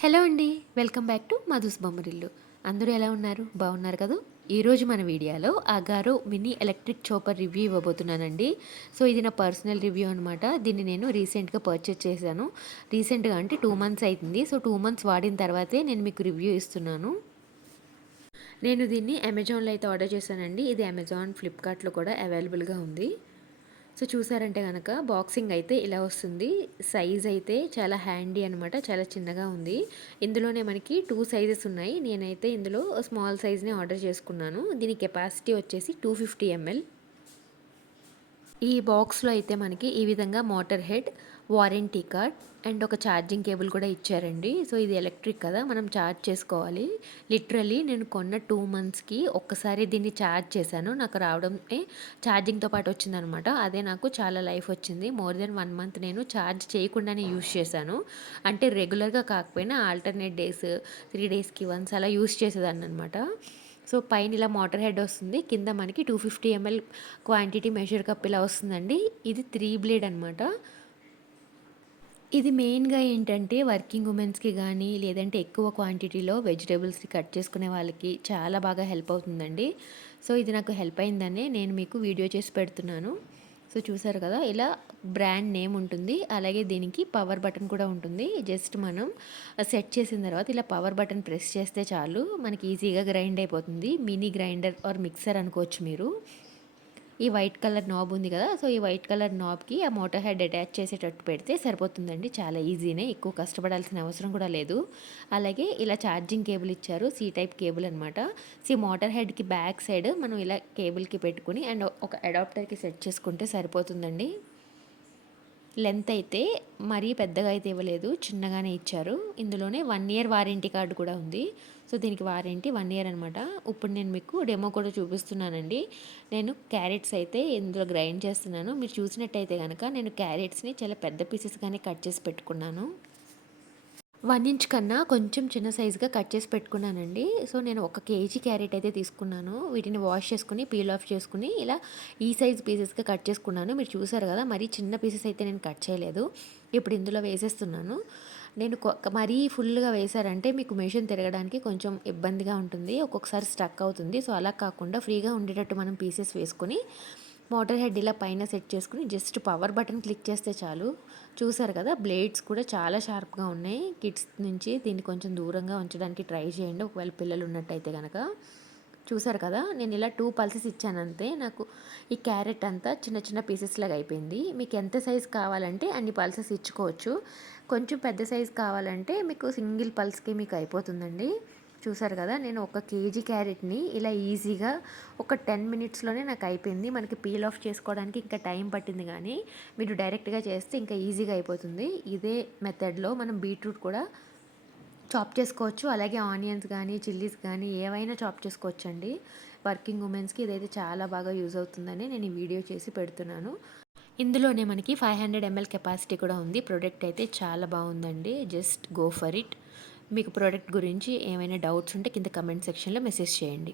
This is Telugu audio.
హలో అండి. Welcome back to Madhu's Bommarillu. అందరూ ఎలా ఉన్నారు? బాగున్నారు కదూ! ఈరోజు మన వీడియోలో Agaro mini electric chopper review ఇవ్వబోతున్నానండి. సో, ఇది నా పర్సనల్ రివ్యూ అనమాట. దీన్ని నేను రీసెంట్‌గా పర్చేజ్ చేశాను. రీసెంట్‌గా అంటే 2 మంత్స్ అయితుంది. సో, 2 మంత్స్ వాడిన తర్వాతే నేను మీకు రివ్యూ ఇస్తున్నాను. నేను దీన్ని అమెజాన్‌లో అయితే ఆర్డర్ చేశానండి. ఇది అమెజాన్, ఫ్లిప్‌కార్ట్‌లో కూడా అవైలబుల్‌గా ఉంది. సో, చూసారంటే గనక బాక్సింగ్ అయితే ఇలా వస్తుంది. సైజ్ అయితే చాలా హ్యాండీ అనమాట. చాలా చిన్నగా ఉంది. ఇందులోనే మనకి 2 సైజెస్ ఉన్నాయి. నేనైతే ఇందులో స్మాల్ సైజ్‌ని ఆర్డర్ చేసుకున్నాను. దీని కెపాసిటీ వచ్చేసి 250 ఎంఎల్. ఈ బాక్స్‌లో అయితే మనకి ఈ విధంగా motor head, warranty card and ఒక ఛార్జింగ్ కేబుల్ కూడా ఇచ్చారండి. సో, ఇది ఎలక్ట్రిక్ కదా! మనం ఛార్జ్ చేసుకోవాలి. లిటరల్లీ నేను కొన్న 2 మంత్స్‌కి ఒక్కసారి దీన్ని ఛార్జ్ చేశాను. నాకు రావడమే ఛార్జింగ్‌తో పాటు వచ్చిందనమాట. అదే నాకు చాలా లైఫ్ వచ్చింది. మోర్ దెన్ 1 మంత్ నేను ఛార్జ్ చేయకుండానే యూజ్ చేశాను. అంటే రెగ్యులర్‌గా కాకపోయినా ఆల్టర్‌నేట్ డేస్, 3 డేస్‌కి వన్స్ అలా యూజ్ చేసేదాన్ననమాట. సో, పైన ఇలా మోటార్ హెడ్ వస్తుంది. కింద మనకి 250 ఎంఎల్ క్వాంటిటీ మెజర్ కప్ ఇలా వస్తుందండి. ఇది 3 బ్లేడ్ అనమాట. ఇది మెయిన్‌గా ఏంటంటే వర్కింగ్ ఉమెన్స్‌కి గానీ, లేదంటే ఎక్కువ క్వాంటిటీలో వెజిటబుల్స్‌ని కట్ చేసుకునే వాళ్ళకి చాలా బాగా హెల్ప్ అవుతుందండి. సో, ఇది నాకు హెల్ప్ అయిందనే నేను మీకు వీడియో చేసి పెడుతున్నాను. సో, చూసారు కదా! ఇలా బ్రాండ్ నేమ్ ఉంటుంది. అలాగే దీనికి పవర్ బటన్ కూడా ఉంటుంది. జస్ట్ మనం సెట్ చేసిన తర్వాత ఇలా పవర్ బటన్ ప్రెస్ చేస్తే చాలు మనకి ఈజీగా గ్రైండ్ అయిపోతుంది. మినీ గ్రైండర్ ఆర్ మిక్సర్ అనుకోవచ్చు మీరు. ఈ వైట్ కలర్ నాబ్ ఉంది కదా! సో, ఈ వైట్ కలర్ నాబ్‌కి ఆ మోటార్ హెడ్ అటాచ్ చేసేటట్టు పెడితే సరిపోతుందండి. చాలా ఈజీనే. ఎక్కువ కష్టపడాల్సిన అవసరం కూడా లేదు. అలాగే ఇలా ఛార్జింగ్ కేబుల్ ఇచ్చారు. సి టైప్ కేబుల్ అనమాట. మోటార్ హెడ్‌కి బ్యాక్ సైడ్ మనం ఇలా కేబుల్‌కి పెట్టుకొని అండ్ ఒక అడాప్టర్‌కి సెట్ చేసుకుంటే సరిపోతుందండి. లెంత్ అయితే మరీ పెద్దగా అయితే ఇవ్వలేదు. చిన్నగానే ఇచ్చారు. ఇందులోనే 1 ఇయర్ వారంటీ కార్డ్ కూడా ఉంది. సో, దీనికి వారంటీ 1 ఇయర్ అనమాట. ఇప్పుడు నేను మీకు డెమో కూడా చూపిస్తున్నానండి. నేను క్యారెట్స్ అయితే ఇందులో గ్రైండ్ చేస్తున్నాను. మీరు చూసినట్టయితే గనక నేను క్యారెట్స్‌ని చాలా పెద్ద పీసెస్‌గానే కట్ చేసి పెట్టుకున్నాను. 1 ఇంచ్ కన్నా కొంచెం చిన్న సైజుగా కట్ చేసి పెట్టుకున్నానండి. సో, నేను 1 కేజీ క్యారెట్ అయితే తీసుకున్నాను. వీటిని వాష్ చేసుకొని, పీల్ ఆఫ్ చేసుకొని, ఇలా ఈ సైజ్ పీసెస్‌గా కట్ చేసుకున్నాను. మీరు చూసారు కదా! మరీ చిన్న పీసెస్ అయితే నేను కట్ చేయలేదు. ఇప్పుడు ఇందులో వేసేస్తున్నాను. నేను మరీ ఫుల్‌గా వేశారంటే మీకు మెషిన్ తిరగడానికి కొంచెం ఇబ్బందిగా ఉంటుంది. ఒక్కొక్కసారి స్టక్ అవుతుంది. సో, అలా కాకుండా ఫ్రీగా ఉండేటట్టు మనం పీసెస్ వేసుకొని మోటార్ హెడ్ ఇలా పైన సెట్ చేసుకుని జస్ట్ పవర్ బటన్ క్లిక్ చేస్తే చాలు. చూసారు కదా! బ్లేడ్స్ కూడా చాలా షార్ప్‌గా ఉన్నాయి. కిడ్స్ నుంచి దీన్ని కొంచెం దూరంగా ఉంచడానికి ట్రై చేయండి. ఒకవేళ పిల్లలు ఉన్నట్టయితే గనక. చూసారు కదా! నేను ఇలా 2 పల్సెస్ ఇచ్చానంతే. నాకు ఈ క్యారెట్ అంతా చిన్న చిన్న పీసెస్ లాగా అయిపోయింది. మీకు ఎంత సైజ్ కావాలంటే అన్ని పల్సెస్ ఇచ్చుకోవచ్చు. కొంచెం పెద్ద సైజ్ కావాలంటే మీకు సింగిల్ పల్స్‌కి మీకు అయిపోతుందండి. చూసారు కదా! నేను 1 కేజీ క్యారెట్‌ని ఇలా ఈజీగా ఒక 10 మినిట్స్‌లోనే నాకు అయిపోయింది. మనకి పీల్ ఆఫ్ చేసుకోవడానికి ఇంకా టైం పట్టింది గానీ, మీరు డైరెక్ట్‌గా చేస్తే ఇంకా ఈజీగా అయిపోతుంది. ఇదే మెథడ్‌లో మనం బీట్రూట్ కూడా చాప్ చేసుకోవచ్చు. అలాగే ఆనియన్స్ గానీ, చిల్లీస్ గానీ ఏవైనా చాప్ చేసుకోవచ్చండి. వర్కింగ్ ఉమెన్స్‌కి ఇదైతే చాలా బాగా యూజ్ అవుతుందని నేను ఈ వీడియో చేసి పెడుతున్నాను. ఇందులోనే మనకి 500 ఎంఎల్ కెపాసిటీ కూడా ఉంది. ప్రొడక్ట్ అయితే చాలా బాగుందండి. Just go for it. మీకు ప్రొడక్ట్ గురించి ఏమైనా డౌట్స్ ఉంటే కింద కమెంట్ సెక్షన్‌లో మెసేజ్ చేయండి.